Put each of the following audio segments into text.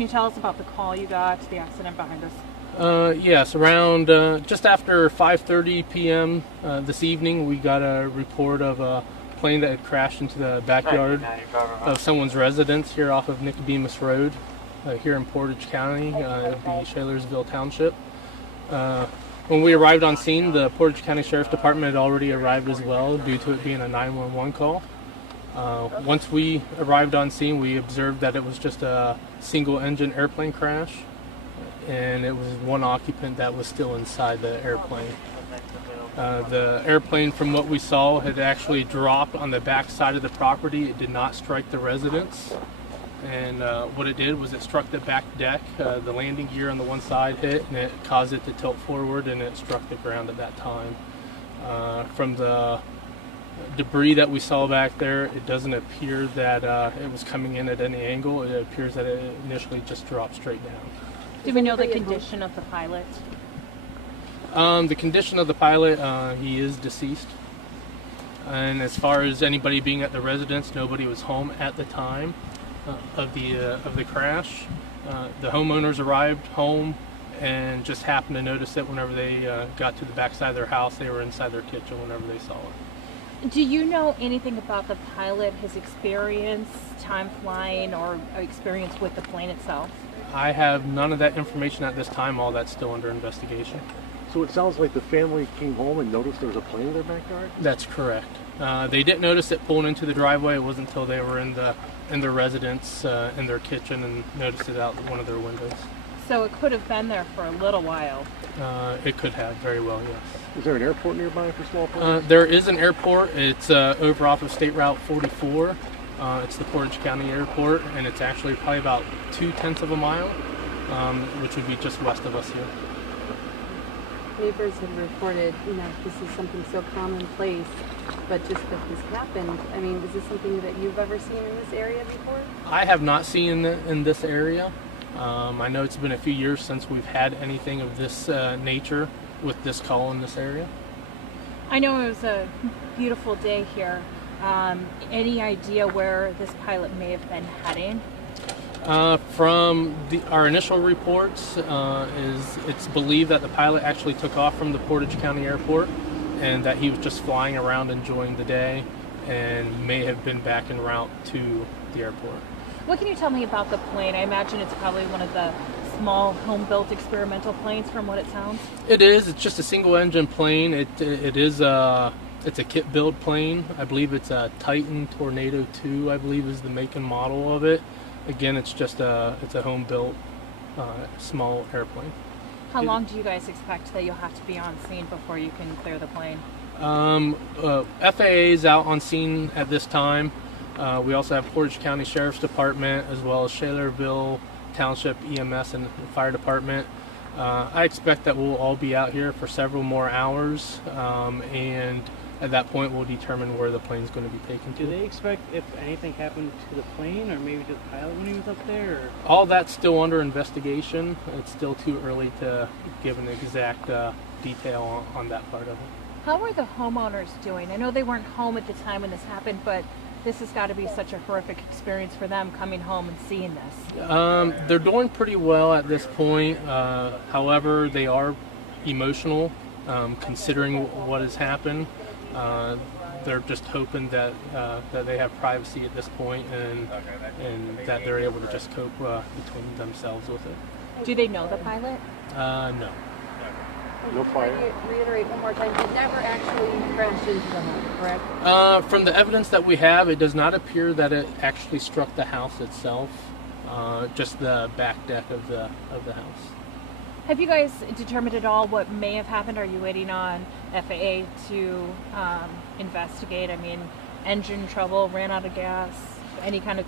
Can you tell us about the call you got, the accident behind us? Yes, around just after 5:30 p.m. This evening, we got a report of a plane that had crashed into the backyard of someone's residence here off of Nicodemus Road, here in Portage County, of the Shalersville Township. When we arrived on scene, the Portage County Sheriff's Department had already arrived as well, due to it being a 911 call. Once we arrived on scene, we observed that it was just a single-engine airplane crash, and it was one occupant that was still inside the airplane. The airplane, from what we saw, had actually dropped on the back side of the property. It did not strike the residence, and what it did was it struck the back deck. The landing gear on the one side hit, and it caused it to tilt forward, and it struck the ground at that time. From the debris that we saw back there, it doesn't appear that it was coming in at any angle. It appears that it initially just dropped straight down. Do we know the condition of the pilot? The condition of the pilot, he is deceased. And as far as anybody being at the residence, nobody was home at the time of the crash. The homeowners arrived home and just happened to notice it whenever they got to the backside of their house. They were inside their kitchen whenever they saw it. Do you know anything about the pilot, his experience, time flying, or experience with the plane itself? I have none of that information at this time. All that's still under investigation. So it sounds like the family came home and noticed there was a plane in their backyard? That's correct. They didn't notice it pulling into the driveway. It wasn't until they were in their residence, in their kitchen, and noticed it out one of their windows. So it could have been there for a little while. It could have, very well, yes. Is there an airport nearby for small planes? There is an airport. It's over off of State Route 44. It's the Portage County Airport, and it's actually probably about 0.2 of a mile, which would be just west of us here. Neighbors have reported, this is something so commonplace, but just that this happened. I mean, is this something that you've ever seen in this area before? I have not seen it in this area. I know it's been a few years since we've had anything of this nature with this call in this area. I know it was a beautiful day here. Any idea where this pilot may have been heading? From our initial reports, it's believed that the pilot actually took off from the Portage County Airport, and that he was just flying around enjoying the day, and may have been back en route to the airport. What can you tell me about the plane? I imagine it's probably one of the small home-built experimental planes, from what it sounds. It is. It's just a single-engine plane. It's a kit-build plane. I believe it's a Titan Tornado 2, I believe is the make and model of it. Again, it's a home-built small airplane. How long do you guys expect that you'll have to be on scene before you can clear the plane? FAA is out on scene at this time. We also have Portage County Sheriff's Department, as well as Shalersville Township EMS and Fire Department. I expect that we'll all be out here for several more hours, and at that point we'll determine where the plane's going to be taken to. Do they expect if anything happened to the plane, or maybe to the pilot when he was up there? Or? All that's still under investigation. It's still too early to give an exact detail on that part of it. How are the homeowners doing? I know they weren't home at the time when this happened, but this has got to be such a horrific experience for them coming home and seeing this. They're doing pretty well at this point. However, they are emotional, considering what has happened. They're just hoping that they have privacy at this point, and that they're able to just cope between themselves with it. Do they know the pilot? No. No fire? Reiterate one more time, it never actually crashed into the home, correct? From the evidence that we have, it does not appear that it actually struck the house itself, just the back deck of the house. Have you guys determined at all what may have happened? Are you waiting on FAA to investigate? I mean, engine trouble, ran out of gas, any kind of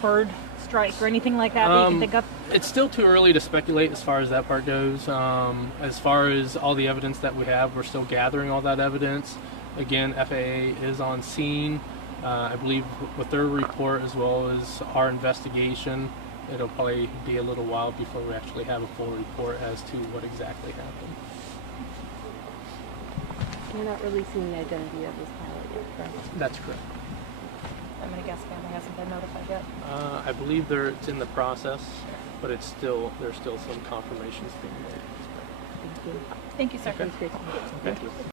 bird strike or anything like that you can think of? It's still too early to speculate as far as that part goes. As far as all the evidence that we have, we're still gathering all that evidence. Again, FAA is on scene. I believe with their report as well as our investigation, it'll probably be a little while before we actually have a full report as to what exactly happened. You're not releasing the identity of this pilot yet, correct? That's correct. I'm going to guess family hasn't been notified yet. I believe it's in the process. but there's still some confirmations being made. Thank you, sir. Okay. Thank you.